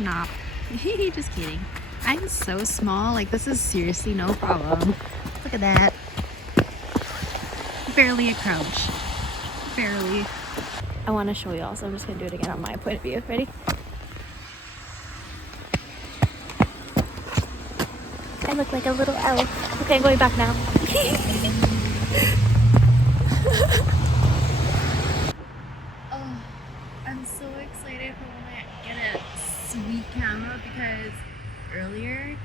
Nah, just kidding. I'm so small, like this is seriously no problem. Look at that. Barely a crouch. Barely. I want to show y'all, so I'm just gonna do it again on my point of view. Ready? I look like a little elf. Okay, I'm going back now. Oh, I'm so excited for when I get a sweet camera because earlier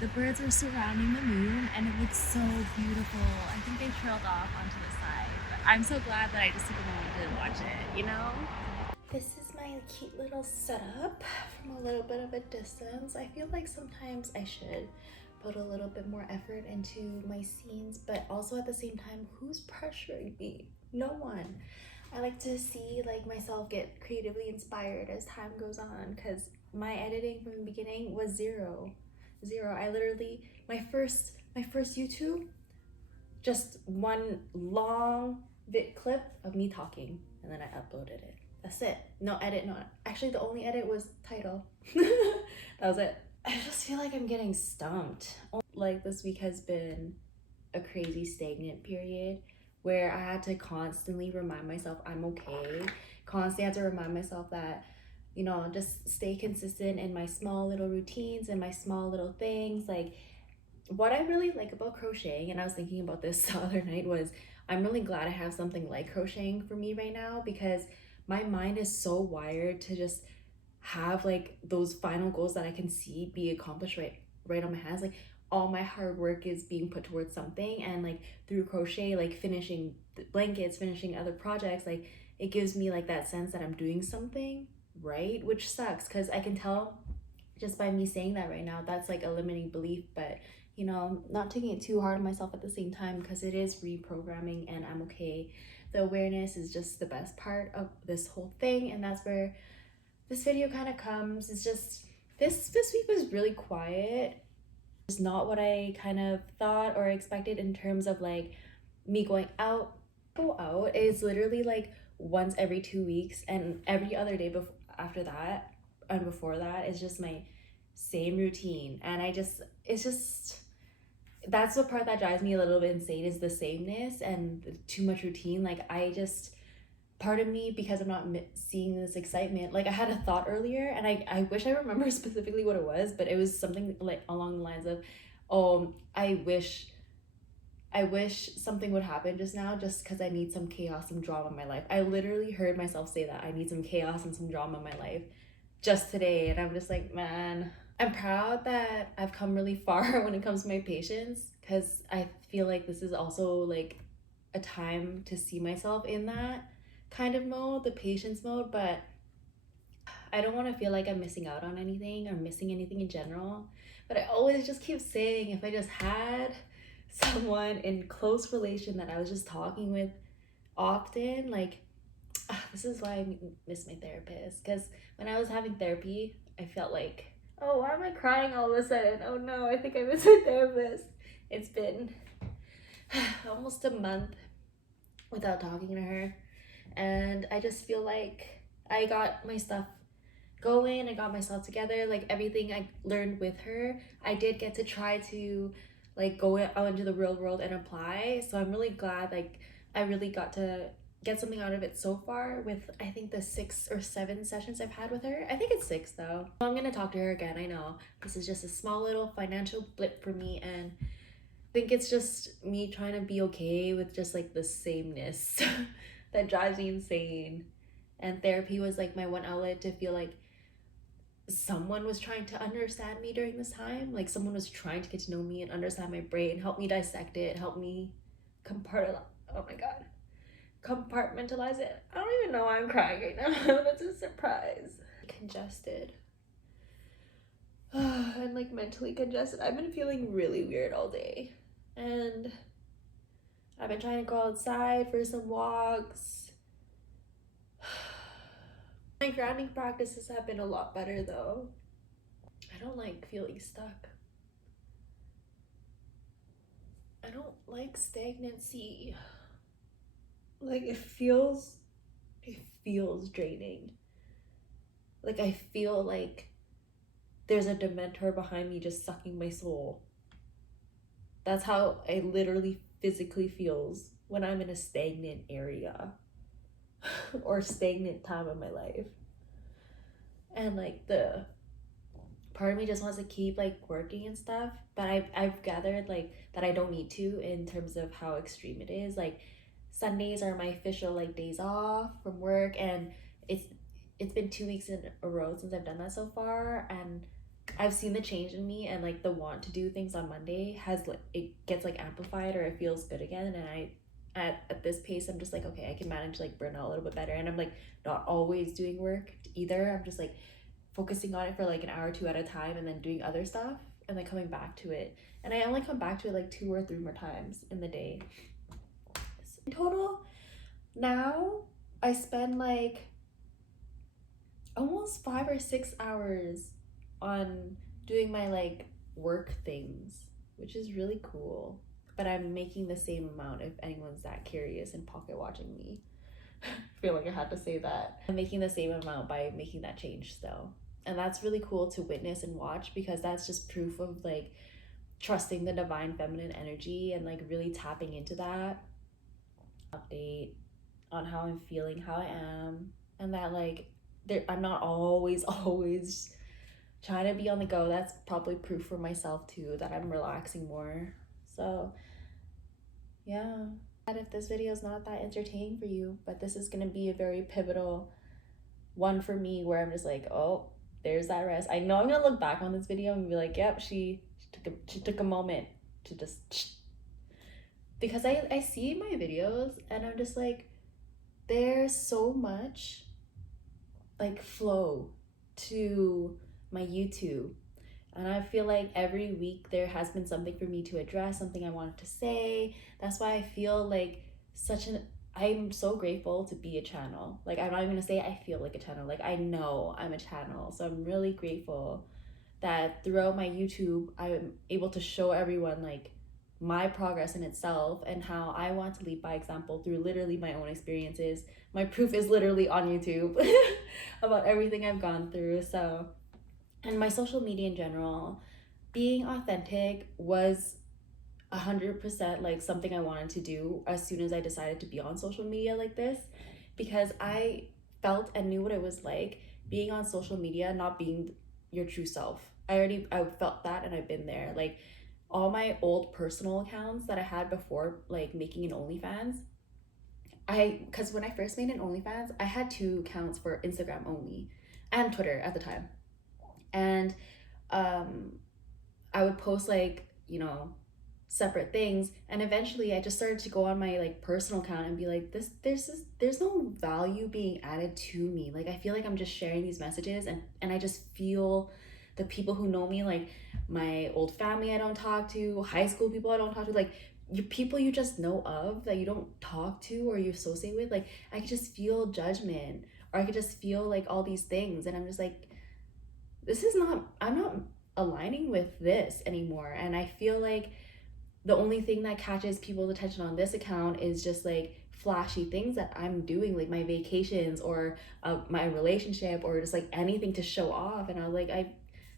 the birds were surrounding the moon and it looks so beautiful. I think they trailed off onto the side, but I'm so glad that I just took a moment to watch it, you know? This is my cute little setup from a little bit of a distance. I feel like sometimes I should put a little bit more effort into my scenes, but also at the same time, who's pressuring me? No one. I like to see like myself get creatively inspired as time goes on, because my editing from the beginning was zero. I literally, my first YouTube, just one long clip of me talking, and then I uploaded it. That's it. No edit, no. Actually, the only edit was title. That was it. I just feel like I'm getting stumped. Like this week has been a crazy stagnant period where I had to constantly remind myself I'm okay. Constantly had to remind myself that, you know, just stay consistent in my small little routines and my small little things. Like what I really like about crocheting, and I was thinking about this the other night, was I'm really glad I have something like crocheting for me right now, because my mind is so wired to just have like those final goals that I can see be accomplished right on my hands. Like all my hard work is being put towards something, and like through crochet, like finishing blankets, finishing other projects, like it gives me like that sense that I'm doing something right, which sucks because I can tell just by me saying that right now that's like a limiting belief. But you know, not taking it too hard on myself at the same time, because it is reprogramming and I'm okay. The awareness is just the best part of this whole thing, and that's where this video kind of comes. It's just this week was really quiet. It's not what I kind of thought or expected in terms of like me going out. Go out is literally like once every 2 weeks, and every other day after that and before that is just my same routine. And it's just, that's the part that drives me a little bit insane, is the sameness and too much routine. Like I just, part of me, because I'm not seeing this excitement, like I had a thought earlier, and I wish I remember specifically what it was, but it was something like along the lines of, oh, I wish something would happen just now, just because I need some chaos, some drama in my life. I literally heard myself say that I need some chaos and some drama in my life just today, and I'm just like, man, I'm proud that I've come really far when it comes to my patience, because I feel like this is also like a time to see myself in that kind of mode, the patience mode. But I don't want to feel like I'm missing out on anything or missing anything in general. But I always just keep saying, if I just had someone in close relation that I was just talking with often, like this is why I miss my therapist. Because when I was having therapy, I felt like, oh, why am I crying all of a sudden? Oh no, I think I miss my therapist. It's been almost a month without talking to her, and I just feel like I got my stuff going, I got myself together. Like everything I learned with her, I did get to try to like go out into the real world and apply. So I'm really glad like I really got to get something out of it so far, with I think the 6 or 7 sessions I've had with her. I think it's 6 though. I'm gonna talk to her again. I know this is just a small little financial blip for me, and I think it's just me trying to be okay with just like the sameness that drives me insane. And therapy was like my one outlet to feel like someone was trying to understand me during this time. Like someone was trying to get to know me and understand my brain, help me dissect it, help me compartmentalize it. I don't even know why I'm crying right now. That's a surprise. Congested. I'm like mentally congested. I've been feeling really weird all day, and I've been trying to go outside for some walks. My grounding practices have been a lot better though. I don't like feeling stuck. I don't like stagnancy. Like it feels draining. Like I feel like there's a dementor behind me just sucking my soul. That's how it literally physically feels when I'm in a stagnant area or stagnant time of my life. And like the part of me just wants to keep like working and stuff, but I've gathered like that I don't need to, in terms of how extreme it is. Like Sundays are my official like days off from work, and it's been 2 weeks in a row since I've done that so far, and I've seen the change in me, and like the want to do things on Monday has like, it gets like amplified, or it feels good again. And I at this pace I'm just like, okay, I can manage like burnout a little bit better. And I'm like not always doing work either. I'm just like focusing on it for like an hour or two at a time, and then doing other stuff, and then coming back to it. And I only come back to it like 2 or 3 more times in the day. So in total now I spend like almost 5 or 6 hours on doing my like work things, which is really cool. But I'm making the same amount, if anyone's that curious and pocket watching me. I feel like I had to say that. I'm making the same amount by making that change still. And that's really cool to witness and watch, because that's just proof of like trusting the divine feminine energy and like really tapping into that. Update on how I'm feeling, how I am, and that like I'm not always trying to be on the go. That's probably proof for myself too that I'm relaxing more. So yeah, if this video is not that entertaining for you, but this is going to be a very pivotal one for me, where I'm just like, oh, there's that rest. I know I'm gonna look back on this video and be like, yep, she took a moment to just, because I see my videos and I'm just like, there's so much like flow to my YouTube, and I feel like every week there has been something for me to address, something I wanted to say. That's why I feel like I'm so grateful to be a channel. Like, I'm not even gonna say I feel like a channel, like I know I'm a channel. So I'm really grateful that throughout my YouTube I'm able to show everyone like my progress in itself, and how I want to lead by example through literally my own experiences. My proof is literally on YouTube about everything I've gone through. So, and my social media in general, being authentic was 100% like something I wanted to do as soon as I decided to be on social media like this, because I felt and knew what it was like being on social media not being your true self. I felt that, and I've been there. Like all my old personal accounts that I had before like making an OnlyFans, because when I first made an OnlyFans, I had 2 accounts for Instagram only and Twitter at the time. And I would post like, separate things, and eventually I just started to go on my like personal account and be like, there's no value being added to me. Like I feel like I'm just sharing these messages, and I just feel the people who know me, like my old family I don't talk to, high school people I don't talk to, like people you just know of that you don't talk to or you associate with, like I could just feel judgment, or I could just feel like all these things, and I'm just like, I'm not aligning with this anymore. And I feel like the only thing that catches people's attention on this account is just like flashy things that I'm doing, like my vacations, or my relationship, or just like anything to show off. And I was like,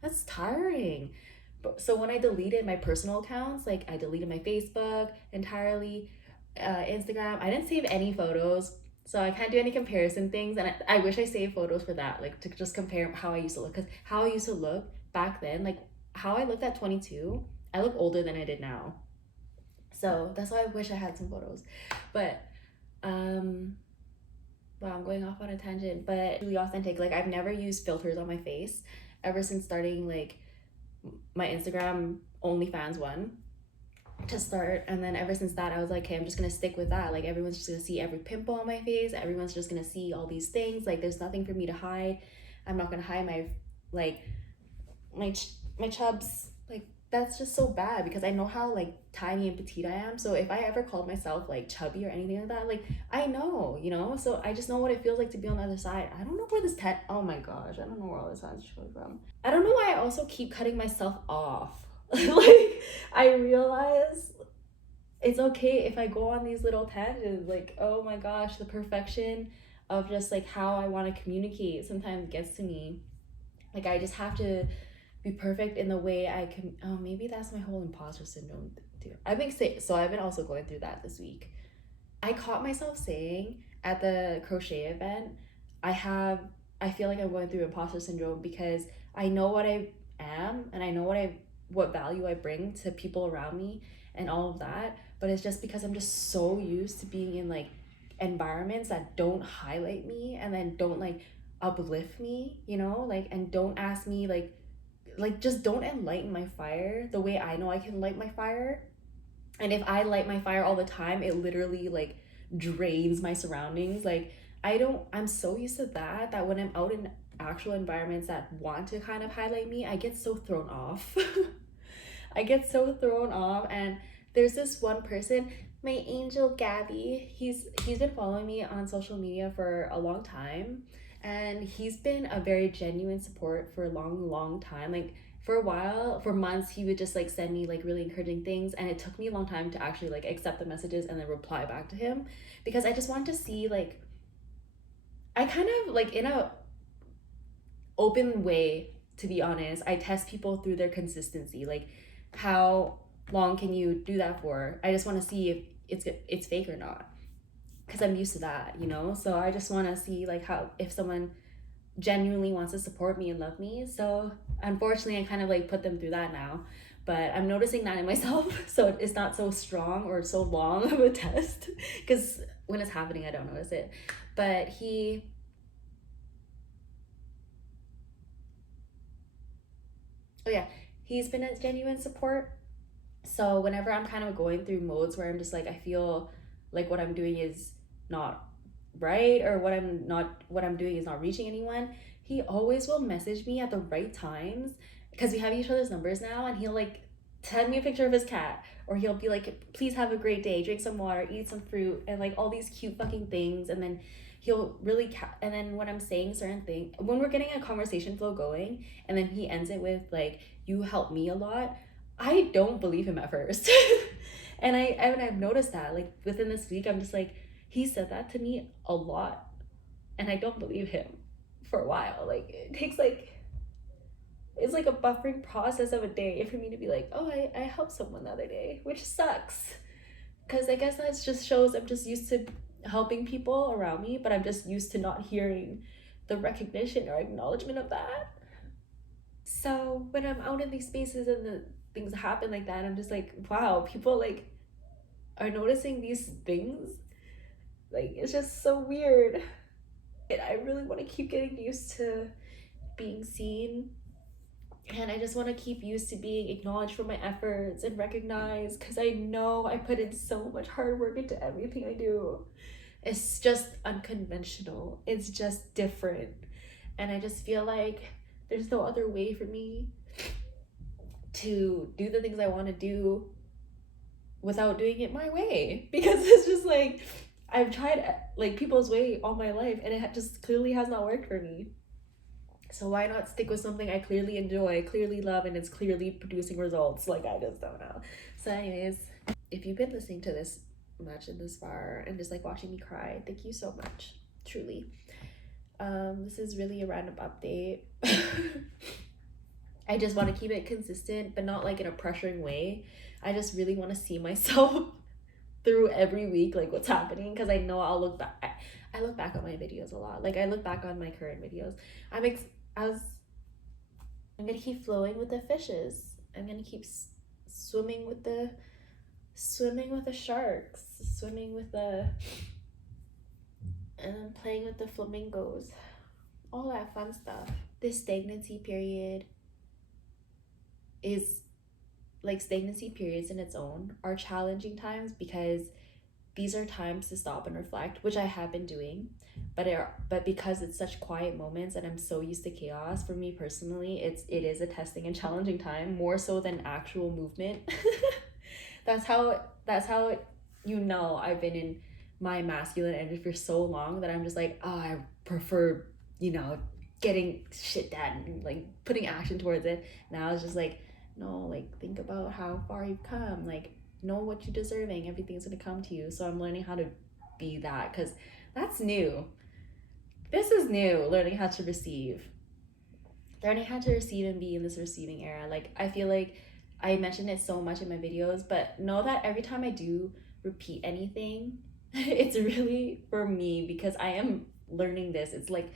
that's tiring. But so when I deleted my personal accounts, like I deleted my Facebook entirely, Instagram, I didn't save any photos, so I can't do any comparison things. And I wish I saved photos for that, like to just compare how I used to look, because how I used to look back then, like how I looked at 22, I look older than I did now. So that's why I wish I had some photos. But wow, I'm going off on a tangent, but really authentic. Like I've never used filters on my face ever since starting like my Instagram OnlyFans one to start. And then ever since that I was like, okay, I'm just gonna stick with that. Like everyone's just gonna see every pimple on my face, everyone's just gonna see all these things. Like there's nothing for me to hide. I'm not gonna hide my like my chubs. Like that's just so bad, because I know how like tiny and petite I am. So if I ever called myself like chubby or anything like that, like I know, so I just know what it feels like to be on the other side. I don't know where this oh my gosh, I don't know where all this is coming from. I don't know why I also keep cutting myself off. Like I realize it's okay if I go on these little tangents, like oh my gosh, the perfection of just like how I want to communicate sometimes gets to me. Like I just have to be perfect in the way I can. Oh, maybe that's my whole imposter syndrome too. I've been also going through that this week. I caught myself saying at the crochet event, I feel like I'm going through imposter syndrome because I know what I am and I know what value I bring to people around me and all of that, but it's just because I'm just so used to being in like environments that don't highlight me and then don't like uplift me, you know, like, and don't ask me like just don't enlighten my fire the way I know I can light my fire. And if I light my fire all the time, it literally like drains my surroundings. Like I'm so used to that when I'm out in actual environments that want to kind of highlight me, I get so thrown off. I get so thrown off. And there's this one person, my angel Gabby. He's been following me on social media for a long time, and he's been a very genuine support for a long time. Like for a while, for months, he would just like send me like really encouraging things, and it took me a long time to actually like accept the messages and then reply back to him, because I just wanted to see like, I kind of like, in a open way, to be honest, I test people through their consistency. Like how long can you do that for? I just want to see if it's fake or not, because I'm used to that, you know. So I just want to see like how, if someone genuinely wants to support me and love me. So unfortunately I kind of like put them through that now, but I'm noticing that in myself. So it's not so strong or so long of a test, because when it's happening I don't notice it. But he's been a genuine support. So whenever I'm kind of going through modes where I'm just like, I feel like what I'm doing is not right, or what I'm doing is not reaching anyone, he always will message me at the right times, because we have each other's numbers now, and he'll like send me a picture of his cat, or he'll be like, please have a great day, drink some water, eat some fruit, and like all these cute fucking things. And then he'll really and then when I'm saying certain things, when we're getting a conversation flow going, and then he ends it with like, you help me a lot, I don't believe him at first. And I've noticed that like within this week, I'm just like, he said that to me a lot, and I don't believe him for a while. Like it takes like, it's like a buffering process of a day for me to be like, oh, I helped someone the other day, which sucks, because I guess that just shows I'm just used to helping people around me, but I'm just used to not hearing the recognition or acknowledgement of that. So when I'm out in these spaces and the things happen like that, I'm just like, wow, people like are noticing these things. Like it's just so weird. And I really want to keep getting used to being seen, and I just want to keep used to being acknowledged for my efforts and recognized, because I know I put in so much hard work into everything I do. It's just unconventional, it's just different, and I just feel like there's no other way for me to do the things I want to do without doing it my way, because it's just like, I've tried like people's way all my life, and it just clearly has not worked for me. So why not stick with something I clearly enjoy, clearly love, and it's clearly producing results? Like, I just don't know. So anyways, if you've been listening to this much and this far and just like watching me cry, thank you so much, truly. This is really a random update. I just want to keep it consistent, but not like in a pressuring way. I just really want to see myself through every week, like what's happening, because I know I'll look back. I look back on my videos a lot. Like I look back on my current videos. I'm gonna keep flowing with the fishes. I'm gonna keep swimming with the sharks, swimming with the, and then playing with the flamingos, all that fun stuff. This stagnancy period is like, stagnancy periods in its own are challenging times, because these are times to stop and reflect, which I have been doing, but because it's such quiet moments and I'm so used to chaos, for me personally, it is a testing and challenging time, more so than actual movement. that's how you know I've been in my masculine energy for so long that I'm just like, oh, I prefer, you know, getting shit done and like putting action towards it. Now it's just like, no, like think about how far you've come, like know what you're deserving, everything's gonna come to you. So I'm learning how to be that, because that's new. This is new, learning how to receive. learning how to receive and be in this receiving era. Like, I feel like I mentioned it so much in my videos, but know that every time I do repeat anything, it's really for me, because I am learning this. It's like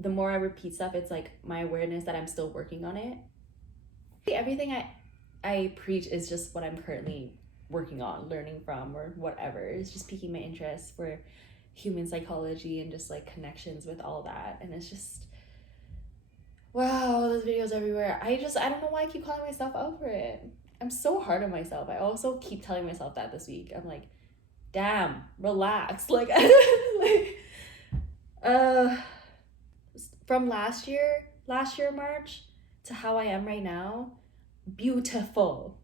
the more I repeat stuff, it's like my awareness that I'm still working on it. Everything I preach is just what I'm currently working on, learning from, or whatever. It's just piquing my interest for human psychology and just like connections with all that. And it's just, wow, those videos everywhere. I don't know why I keep calling myself out for it. I'm so hard on myself. I also keep telling myself that this week. I'm like, damn, relax. Like, like, from last year March to how I am right now, beautiful.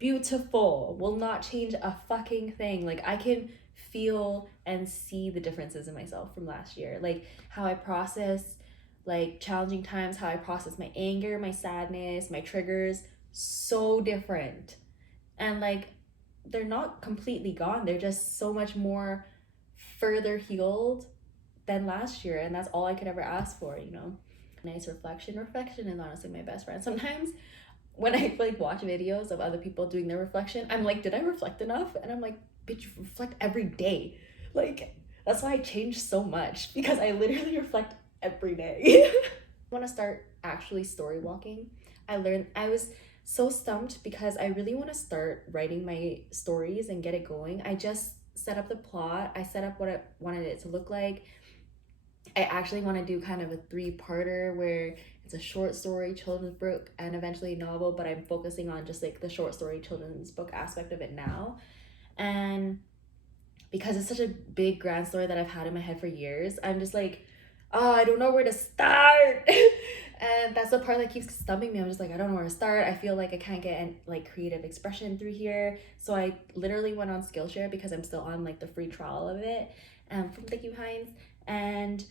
Will not change a fucking thing. Like, I can feel and see the differences in myself from last year. Like, how I process like challenging times, how I process my anger, my sadness, my triggers, so different. And like, they're not completely gone. They're just so much more further healed than last year. And that's all I could ever ask for, you know? Nice reflection. Reflection is honestly my best friend. Sometimes when I like watch videos of other people doing their reflection, I'm like, did I reflect enough? And I'm like, bitch, you reflect every day. Like, that's why I changed so much, because I literally reflect every day. I want to start actually story walking. I was so stumped because I really want to start writing my stories and get it going. I just set up the plot. I set up what I wanted it to look like. I actually want to do kind of a 3-parter where it's a short story, children's book, and eventually a novel, but I'm focusing on just like the short story children's book aspect of it now. And because it's such a big grand story that I've had in my head for years, I'm just like, oh, I don't know where to start. And that's the part that keeps stumping me. I'm just like, I don't know where to start. I feel like I can't get like creative expression through here. So I literally went on Skillshare, because I'm still on like the free trial of it, from Thank You Hines. And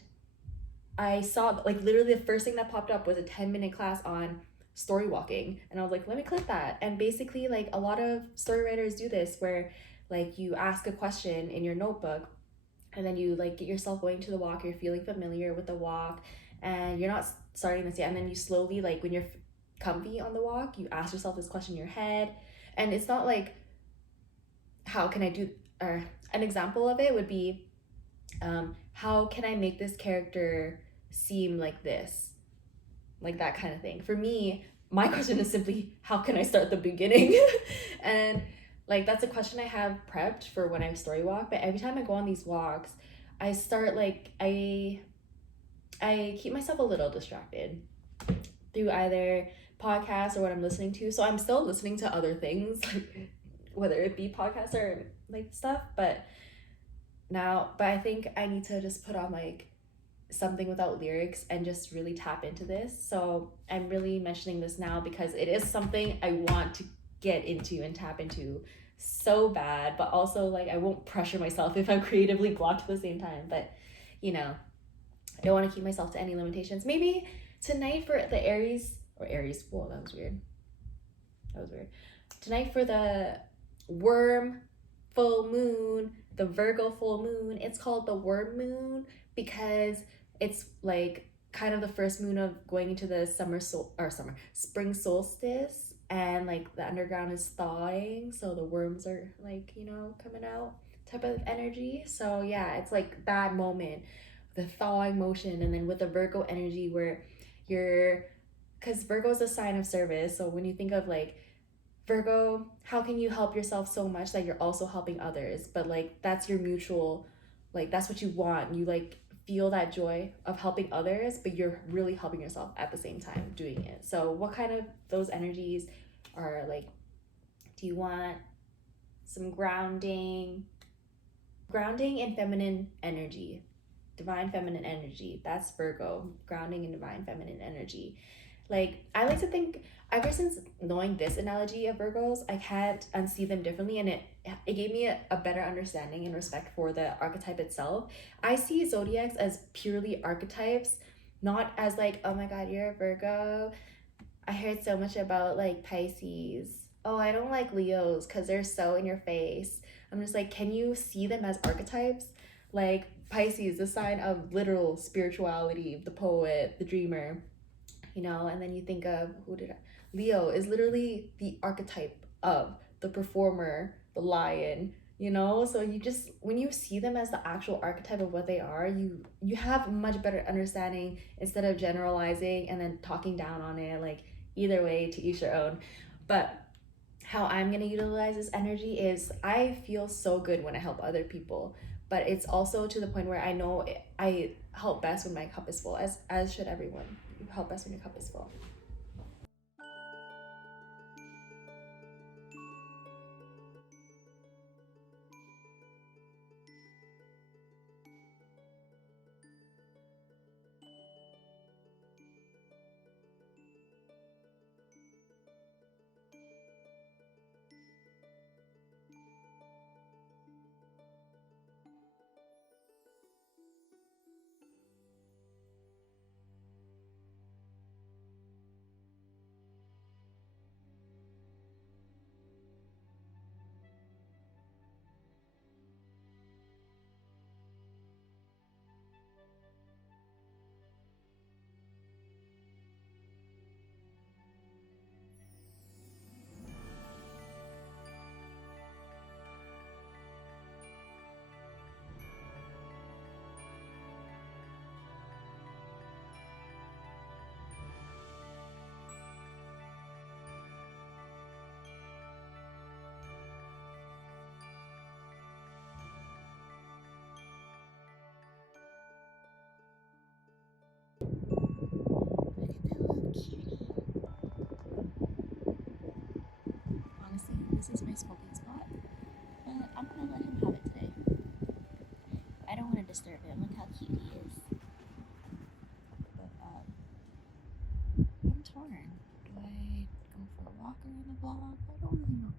I saw like literally the first thing that popped up was a 10-minute class on story walking. And I was like, let me click that. And basically, like, a lot of story writers do this, where like you ask a question in your notebook, and then you like get yourself going to the walk. You're feeling familiar with the walk, and you're not starting this yet. And then you slowly, like when you're comfy on the walk, you ask yourself this question in your head. And it's not like, how can I do, or an example of it would be, how can I make this character seem like this? Like that kind of thing. For me, my question is simply, how can I start the beginning? And like, that's a question I have prepped for when I story walk. But every time I go on these walks, I start like, I keep myself a little distracted through either podcasts or what I'm listening to. So I'm still listening to other things, like whether it be podcasts or like stuff. But I think I need to just put on like something without lyrics and just really tap into this. So I'm really mentioning this now because it is something I want to get into and tap into so bad, but also like I won't pressure myself if I'm creatively blocked at the same time. But you know, I don't want to keep myself to any limitations. Maybe tonight for the Aries, whoa, that was weird. Tonight for the worm full moon, the Virgo full moon, it's called the worm moon because it's like kind of the first moon of going into the spring solstice, and like the underground is thawing, so the worms are like, you know, coming out type of energy. So yeah, it's like that moment, the thawing motion. And then with the Virgo energy where because Virgo is a sign of service, so when you think of like Virgo, how can you help yourself so much that you're also helping others? But like that's your mutual, like that's what you want. You like feel that joy of helping others, but you're really helping yourself at the same time doing it. So what kind of those energies are like, do you want some grounding in feminine energy, divine feminine energy? That's Virgo, grounding in divine feminine energy. Like, I like to think, ever since knowing this analogy of Virgos, I can't unsee them differently, and it gave me a better understanding and respect for the archetype itself. I see zodiacs as purely archetypes, not as like, oh my god, you're a Virgo. I heard so much about like Pisces. Oh, I don't like Leos because they're so in your face. I'm just like, can you see them as archetypes? Like Pisces, the sign of literal spirituality, the poet, the dreamer. you know. And then you think of Leo is literally the archetype of the performer, the lion, you know. So you just, when you see them as the actual archetype of what they are, you have much better understanding instead of generalizing and then talking down on it. Like, either way, to each their own. But how I'm gonna utilize this energy is, I feel so good when I help other people, but it's also to the point where I know I help best when my cup is full, as should everyone. You help best when your cup is full. Honestly, this is my smoking spot, but I'm gonna let him have it today. I don't want to disturb him. Look how cute he is. But I'm torn. Do I go for a walk around the block? I don't really know